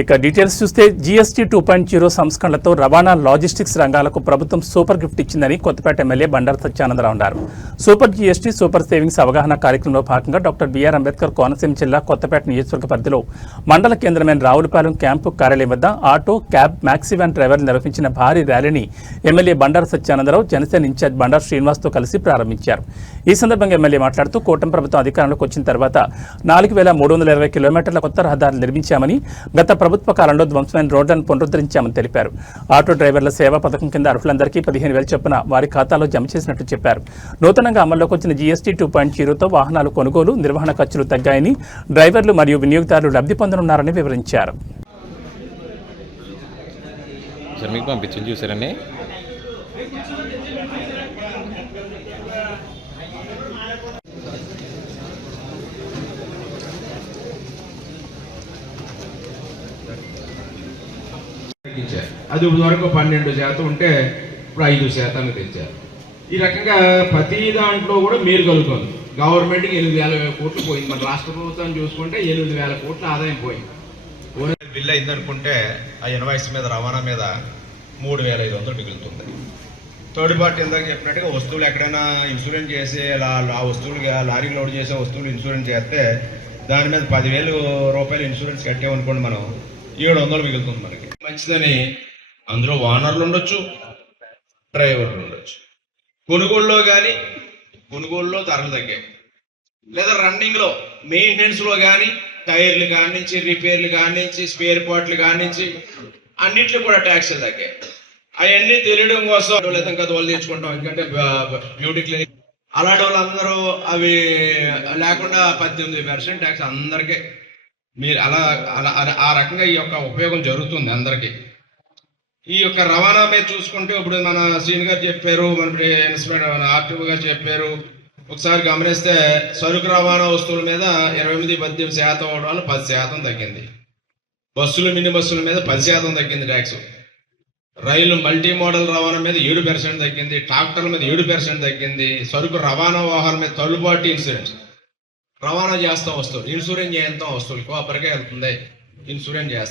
ఇక డీటెయిల్స్ చూస్తే GST two point zero సంస్కరణలతో రవాణా లాజిస్టిక్స్ రంగాలకు ప్రభుత్వం సూపర్ గిఫ్ట్ ఇచ్చిందని కొత్తపేట ఎమ్మెల్యే బండారు సత్యానందరావు అన్నారు. సూపర్ జీఎస్టీ సూపర్ సేవింగ్స్ అవగాహన కార్యక్రమంలో భాగంగా డాక్టర్ బిఆర్ అంబేద్కర్ కోనసీమ జిల్లా కొత్తపేట నియోజకవర్గ పరిధిలో మండల కేంద్రమైన రావులపాలెం క్యాంపు కార్యాలయం వద్ద ఆటో క్యాబ్ మ్యాక్సీ వ్యాన్ డ్రైవర్లు నిర్వహించిన భారీ ర్యాలీని ఎమ్మెల్యే బండారు సత్యానందరావు జనసేన ఇన్ఛార్జ్ బండారు శ్రీనివాస్తో కలిసి ప్రారంభించారు. ఈ సందర్భంగా ఎమ్మెల్యే మాట్లాడుతూ కూటమి ప్రభుత్వం అధికారంలోకి వచ్చిన తర్వాత నాలుగు వేల మూడు వందల ఇరవై కిలోమీటర్ల కొత్త రహదారులు నిర్మించామని గత ప్రభుత్వ కాలంలో ధ్వంసమైన రోడ్లను పునరుద్ధరించామని తెలిపారు. ఆటో డ్రైవర్ల సేవా పథకం కింద అర్హులందరికీ పదిహేను వేల చొప్పున వారి ఖాతాలో జమ చేసినట్టు చెప్పారు. నూతనంగా అమల్లోకి వచ్చిన జీఎస్టీ టూ పాయింట్ జీరోతో వాహనాలు కొనుగోలు నిర్వహణ ఖర్చులు తగ్గాయని డ్రైవర్లు మరియు వినియోగదారులు లబ్ధి పొందనున్నారని వివరించారు. పంపించింది చూసారండి తగ్గించారు అది వరకు పన్నెండు శాతం ఉంటే ఇప్పుడు ఐదు శాతానికి తెచ్చారు ఈ రకంగా ప్రతి దాంట్లో కూడా మీరు కలుగుతుంది. గవర్నమెంట్కి ఎనిమిది వేల కోట్లు పోయింది. మన రాష్ట్ర ప్రభుత్వం చూసుకుంటే ఎనిమిది వేల కోట్ల ఆదాయం పోయింది. బిల్ అయిందనుకుంటే ఆ ఇన్వాయిస్ మీద రవాణా మీద మూడు వేల ఐదు వందలు మిగులుతుంది. థర్డ్ పార్టీ ఇందాక చెప్పినట్టుగా వస్తువులు ఎక్కడైనా ఇన్సూరెన్స్ చేసి ఆ వస్తువులు లారీ లోడ్ చేసే వస్తువులు ఇన్సూరెన్స్ చేస్తే దాని మీద పదివేలు రూపాయలు ఇన్సూరెన్స్ కట్టామనుకోండి మనం ఏడు వందలు మిగులుతుంది మనకి. మంచిదని అందులో ఓనర్లు ఉండొచ్చు డ్రైవర్లు ఉండొచ్చు. కొనుగోలులో కానీ కొనుగోలులో ధరలు తగ్గాయి. లేదా రన్నింగ్లో లో కానీ టైర్లు కానించి రిపేర్లు కానించి స్పేర్ పార్ట్లు కానించి అన్నిట్లో కూడా ట్యాక్స్లు తగ్గాయి. అవన్నీ తెలియడం కోసం లేదా ఇంకా వాళ్ళు తెచ్చుకుంటాం. ఎందుకంటే బ్యూటీ క్లినిక్ అలాంటి వాళ్ళందరూ అవి లేకుండా పద్దెనిమిది పర్సెంట్ ట్యాక్స్ అందరికీ. మీరు అలా అలా ఆ రకంగా ఈ యొక్క ఉపయోగం జరుగుతుంది అందరికీ. ఈ యొక్క రవాణా మీద చూసుకుంటే ఇప్పుడు మన శ్రీని గారు చెప్పారు మన ఇన్స్పెక్టర్ మన ఆర్టీఓ గారు చెప్పారు. ఒకసారి గమనిస్తే సరుకు రవాణా వస్తువుల మీద ఇరవై ఎనిమిది పద్దెనిమిది శాతం అవడం వల్ల పది శాతం తగ్గింది. బస్సులు మినీ బస్సుల మీద పది శాతం తగ్గింది ట్యాక్స్. రైలు మల్టీ మోడల్ రవాణా మీద ఏడు పర్సెంట్ తగ్గింది ట్రాక్టర్ల మీద ఏడు పర్సెంట్ తగ్గింది సరుకు రవాణా వాహనం మీద తల్లుబాటు ఇన్సూరెన్స్. రవాణా చేస్తాం వస్తువులు. ఇన్సూరెన్స్ చేస్తాం వస్తువులు. కోపరిగా వెళ్తుంది. ఇన్సూరెన్స్ చేస్తాం.